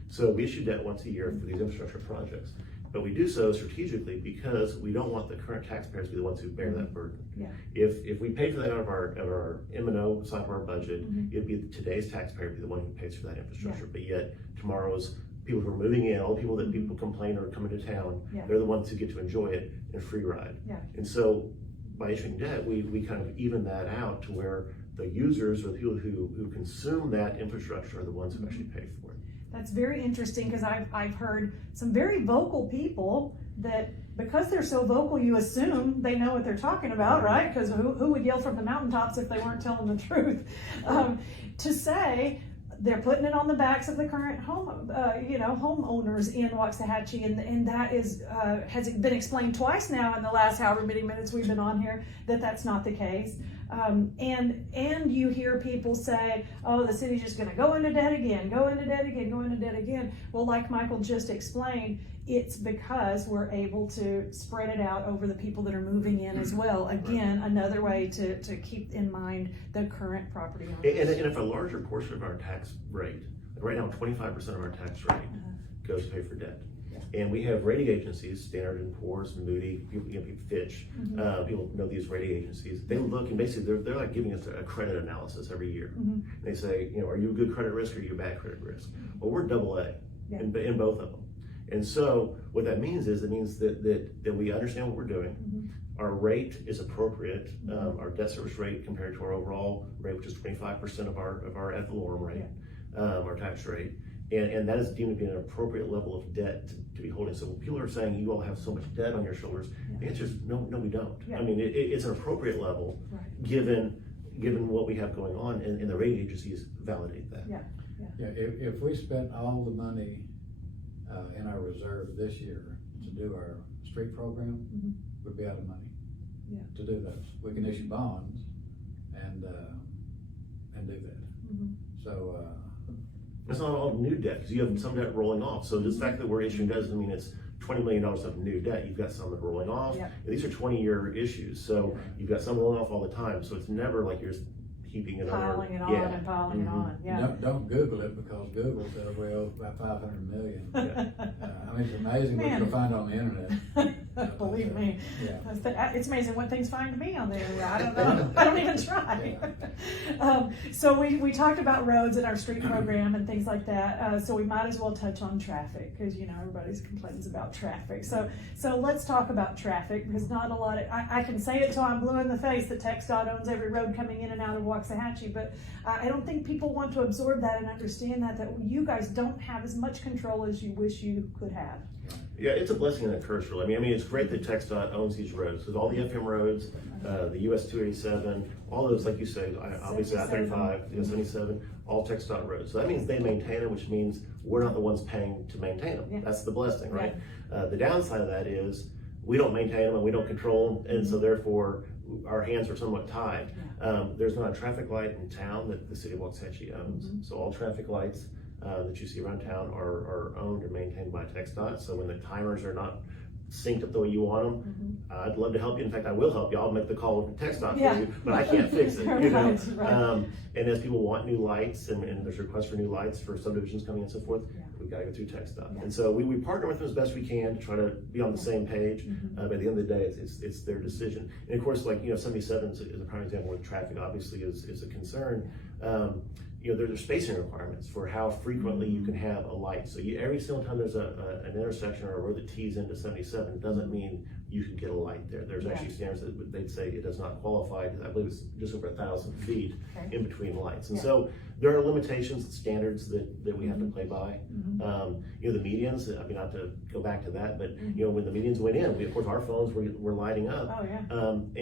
So we issue debt once a year for these infrastructure projects. But we do so strategically because we don't want the current taxpayers to be the ones who bear that burden. If we pay for that out of our M&O side of our budget, it'd be today's taxpayer be the one who pays for that infrastructure. But yet tomorrow's people who are moving in, all the people that people complain are coming to town, they're the ones who get to enjoy it in free ride. And so by issuing debt, we kind of even that out to where the users or the people who consume that infrastructure are the ones who actually pay for it. That's very interesting because I've heard some very vocal people that because they're so vocal, you assume they know what they're talking about, right? Because who would yell from the mountaintops if they weren't telling the truth? To say they're putting it on the backs of the current homeowners in Waxahachie, and that is has been explained twice now in the last however many minutes we've been on here that that's not the case. And you hear people say, oh, the city's just gonna go into debt again. Well, like Michael just explained, it's because we're able to spread it out over the people that are moving in as well. Again, another way to keep in mind the current property owners. And if a larger portion of our tax rate, right now 25% of our tax rate goes to pay for debt. And we have rating agencies, Standard & Poor's, Moody, Fitch, people know these rating agencies. They look and basically they're like giving us a credit analysis every year. They say, are you a good credit risk or are you a bad credit risk? Well, we're AA in both of them. And so what that means is that we understand what we're doing. Our rate is appropriate. Our debt service rate compared to our overall rate, which is 25% of our ad valorem rate, our tax rate. And that is deemed to be an appropriate level of debt to be holding. So when people are saying you all have so much debt on your shoulders, the answer is no, we don't. I mean, it's an appropriate level given what we have going on, and the rating agencies validate that. If we spent all the money in our reserve this year to do our street program, we'd be out of money to do those. We can issue bonds and do that. So. It's not all new debt, because you have some debt rolling off. So the fact that we're issuing debt doesn't mean it's $20 million of new debt. You've got some that are rolling off. And these are 20-year issues. So you've got some rolling off all the time. So it's never like you're just heaping it on. Piling it on and piling it on. Don't Google it, because Google says we owe about $500 million. I mean, it's amazing what you'll find on the internet. Believe me, it's amazing what things find me on the internet. I don't know. I don't even try. So we talked about roads in our street program and things like that. So we might as well touch on traffic, because everybody's complains about traffic. So let's talk about traffic, because not a lot of I can say it till I'm blue in the face that TxDOT owns every road coming in and out of Waxahachie Waxahachie, but I don't think people want to absorb that and understand that you guys don't have as much control as you wish you could have. Yeah, it's a blessing and a curse, really. I mean, it's great that TxDOT owns these roads, because all the FM roads, the US 287, all those, like you say, obviously I-35, the 77, all TxDOT roads. So that means they maintain them, which means we're not the ones paying to maintain them. Yeah. That's the blessing, right? The downside of that is we don't maintain them and we don't control them, and so therefore our hands are somewhat tied. There's not a traffic light in town that the city of Waxahachie owns. So all traffic lights that you see around town are owned and maintained by TxDOT. So when the timers are not synced up the way you want them, I'd love to help you. In fact, I will help you. I'll make the call to TxDOT for you, but I can't fix it, you know. Right. And as people want new lights and there's requests for new lights for subdivisions coming and so forth, we've got to go through TxDOT. And so we partner with them as best we can to try to be on the same page. But at the end of the day, it's their decision. And of course, like, 77 is a prime example where traffic obviously is a concern. There's spacing requirements for how frequently you can have a light. So every single time there's an intersection or a road that tees into 77 doesn't mean you can get a light there. There's actually standards that they'd say it does not qualify. I believe it's just over 1,000 feet in between lights. And so there are limitations and standards that we have to play by. The medians, I mean, not to go back to that, but when the medians went in, of course our phones were lighting up. Oh, yeah.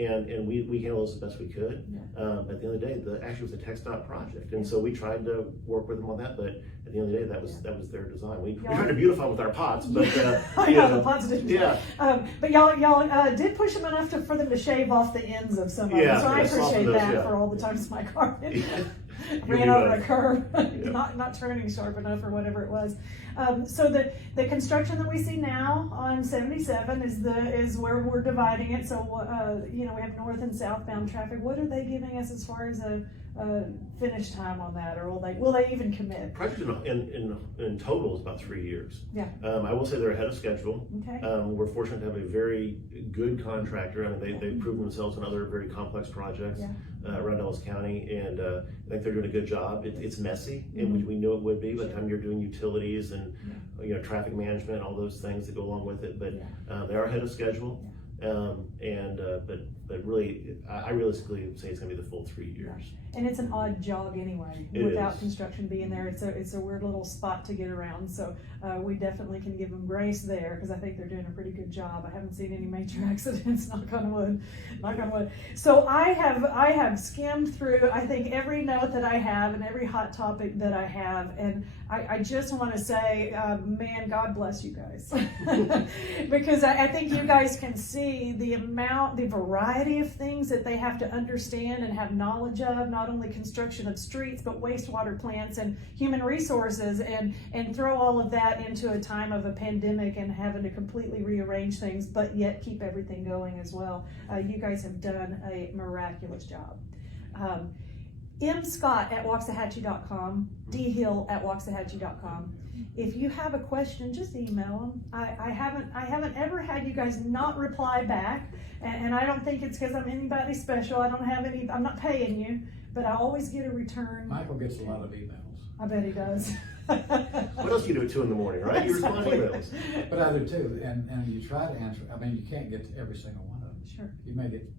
And we handled this as best we could. At the end of the day, actually was a TxDOT project. And so we tried to work with them on that, but at the end of the day, that was their design. We tried to beautify with our pots, but the pots didn't. But y'all did push them enough for them to shave off the ends of some of them. So I appreciate that for all the times my car ran over a curb, not turning sharp enough or whatever it was. So the construction that we see now on 77 is where we're dividing it. So we have north and southbound traffic. What are they giving us as far as a finish time on that, or will they even commit? Project in total is about 3 years. I will say they're ahead of schedule. Okay. We're fortunate to have a very good contractor. I mean, they've proven themselves in other very complex projects around Ellis County, and I think they're doing a good job. It's messy, which we knew it would be by the time you're doing utilities and traffic management, all those things that go along with it. But they are ahead of schedule. But really, I realistically say it's going to be the full 3 years. And it's an odd jog anyway, without construction being there. It's a weird little spot to get around. So we definitely can give them grace there, because I think they're doing a pretty good job. I haven't seen any major accidents, knock on wood, knock on wood. So I have skimmed through, I think, every note that I have and every hot topic that I have, and I just want to say, man, God bless you guys, because I think you guys can see the variety of things that they have to understand and have knowledge of, not only construction of streets, but wastewater plants and human resources, and throw all of that into a time of a pandemic and having to completely rearrange things, but yet keep everything going as well. You guys have done a miraculous job. mscott@waxahachie.com, dhill@waxahachie.com. If you have a question, just email them. I haven't ever had you guys not reply back, and I don't think it's because I'm anybody special. I'm not paying you, but I always get a return. Michael gets a lot of emails. I bet he does. What else do you do at 2 a.m? Right? You respond to emails. But I do too, and you try to answer. I mean, you can't get to every single one of them. Sure. You may get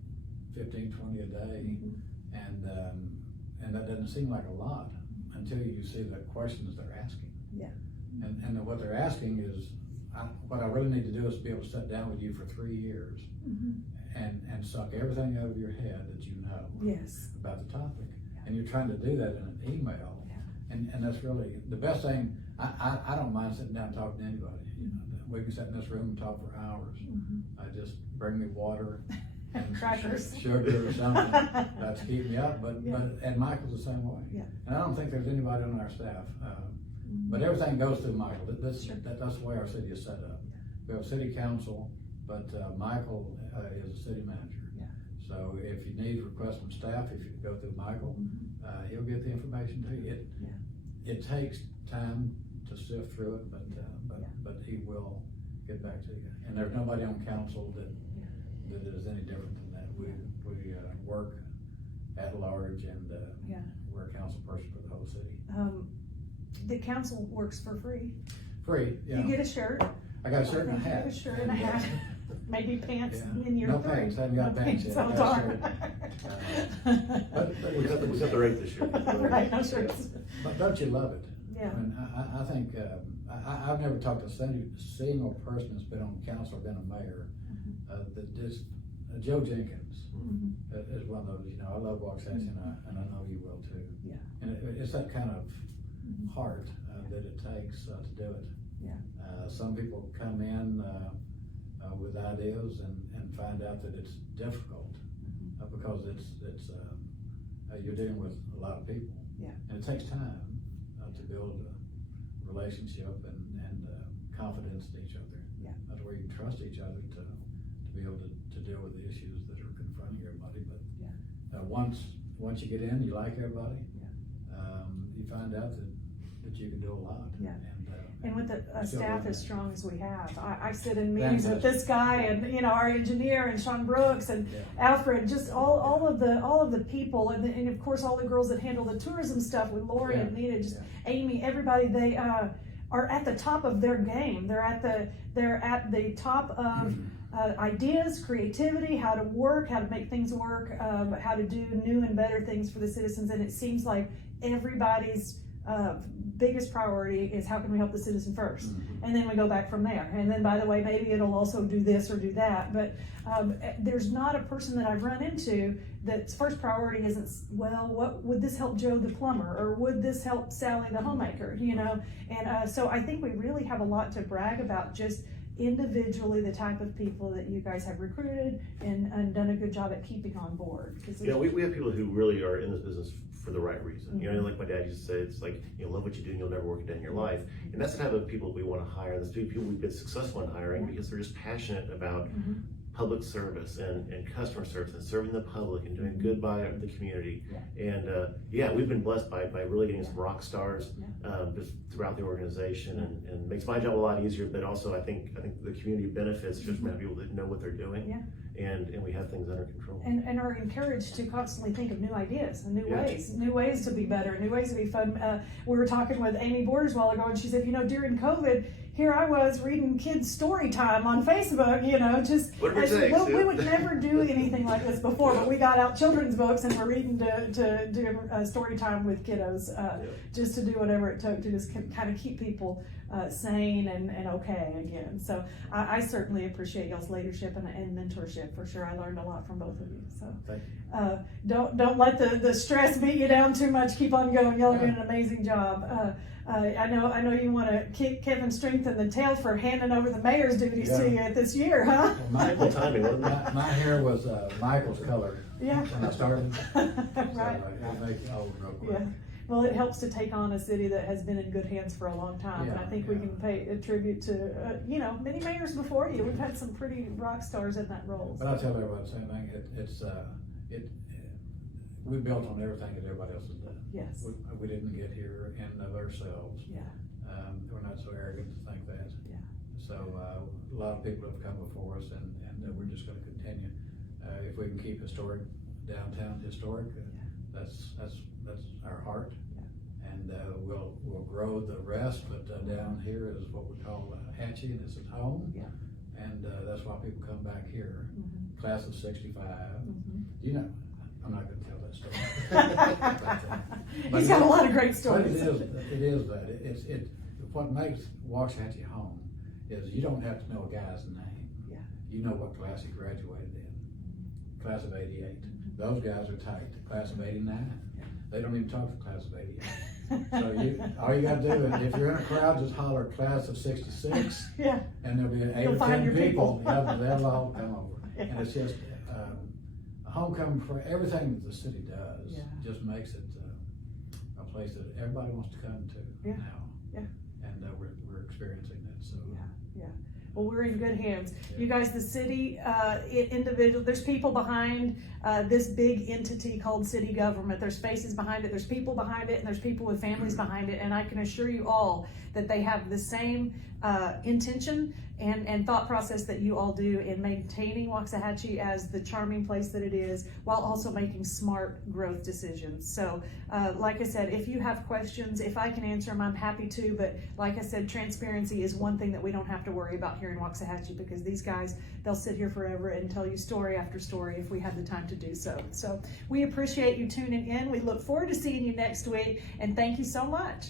15, 20 a day, and that doesn't seem like a lot until you see the questions they're asking. And what they're asking is, what I really need to do is be able to sit down with you for 3 years and suck everything out of your head that you know about the topic. And you're trying to do that in an email. And that's really the best thing. I don't mind sitting down and talking to anybody. We can sit in this room and talk for hours. I just bring me water and crackers, sugar or something. That's keeping me up. But and Michael's the same way. And I don't think there's anybody on our staff. But everything goes through Michael. That's the way our city is set up. We have a city council, but Michael is a city manager. So if you need requests from staff, if you go through Michael, he'll get the information to you. It takes time to sift through it, but he will get back to you. And there's nobody on council that is any different than that. We work at large, and we're a council person for the whole city. The council works for free. Free, yeah. You get a shirt. I got a shirt and a hat. You get a shirt and a hat. maybe pants Yeah. in your No pants, haven't got pants yet. Oh, Yes, darn. But We got the rate this year. Right, no shirts. But don't you love it? Yeah. I mean, I think, I've never talked to a single person that's been on council or been a mayor, that just, Joe Jenkins is one of those, you know, I love Waxahachie and I know you will too. Yeah. And it's that kind of heart that it takes to do it. Yeah. Some people come in with ideas and find out that it's difficult because it's you're dealing with a lot of people. Yeah. And it takes time to build a relationship and confidence in each other. Yeah. That's where you can trust each other to be able to deal with the issues that are confronting everybody. But once you get in, you like everybody. You find out that you can do a lot. Yeah. And with a still staff doing as that. strong as we have, I sit in meetings with Fantastic. this guy and, you know, our engineer and Sean Brooks and Alfred, just all of the people and of course all the girls that handle the tourism stuff with Lori and Nita, just Amy, everybody, they are at the top of their game. They're at the top of ideas, creativity, how to work, how to make things work, how to do new and better things for the citizens. And it seems like everybody's biggest priority is how can we help the citizen first, and then we go back from there. And then, by the way, maybe it'll also do this or do that. But there's not a person that I've run into that's first priority isn't, well, what would this help Joe the plumber, or would this help Sally the homemaker? You know, and so I think we really have a lot to brag about, just individually the type of people that you guys have recruited and done a good job at keeping on board. You know, we have people who really are in this business for the right reason. You know, like my dad used to say, it's like, you know, love what you do and you'll never work a day in your life. And that's the type of people we want to hire. That's the people we've been successful in hiring because they're just passionate about public service and customer service and serving the public and doing good by the community. And we've been blessed by really getting some rock stars just throughout the organization, and makes my job a lot easier. But also, I think the community benefits just from having people that know what they're doing, and we have things under control. And are encouraged to constantly think of new ideas and new ways to be better, new ways to be fun. We were talking with Amy Borders a while ago, and she said, you know, during COVID, here I was reading kids' story time on Facebook, you know, just, we would never do anything like this before, but we got out children's books and we're reading to do story time with kiddos, just to do whatever it took to just kind of keep people sane and okay again. So I certainly appreciate y'all's leadership and mentorship for sure. I learned a lot from both of you. So Thank you. Don't let the stress beat you down too much. Keep on going. Y'all are doing an amazing job. I know you want to kick Kevin strength in the tail for handing over the mayor's duties to you this year, huh? Well, my hair was Michael's color when I started. Right. So it makes it old real quick. Yeah. Well, it helps to take on a city that has been in good hands for a long time, and I think we can pay a tribute to you know, many mayors before you. We've had some pretty rock stars in that role. But I tell everybody the same thing. We built on everything that everybody else has done. Yes. We didn't get here in of ourselves. Yeah. We're not so arrogant to think that. Yeah. So a lot of people have come before us, and we're just going to continue. If we can keep downtown historic, that's our heart. Yeah. And we'll grow the rest. But down here is what we call Hatchie, and it's at home. Yeah. And that's why people come back here. Class of '65. You know, I'm not going to tell that story. He's got a lot of great stories. But it is that what makes Waxahachie home is you don't have to know a guy's name. Yeah. You know what class he graduated in. Class of '88. Those guys are tight. Class of '89. They don't even talk to class of '88. So all you got to do is, if you're in a crowd, just holler class of '66. Yeah. And there'll be 8 or 10 people. They'll all come over. Yeah. And it's just a homecoming for everything that the city does. Yeah. Just makes it a place that everybody wants to come to now. Yeah. And we're experiencing that. So. Yeah. Well, we're in good hands. You guys, the city, individual, there's people behind this big entity called city government. There's faces behind it, there's people behind it, and there's people with families behind it. And I can assure you all that they have the same intention and thought process that you all do in maintaining Waxahachie as the charming place that it is, while also making smart growth decisions. So like I said, if you have questions, if I can answer them, I'm happy to, but like I said, transparency is one thing that we don't have to worry about here in Waxahachie, because these guys, they'll sit here forever and tell you story after story if we have the time to do so. So we appreciate you tuning in. We look forward to seeing you next week, and thank you so much.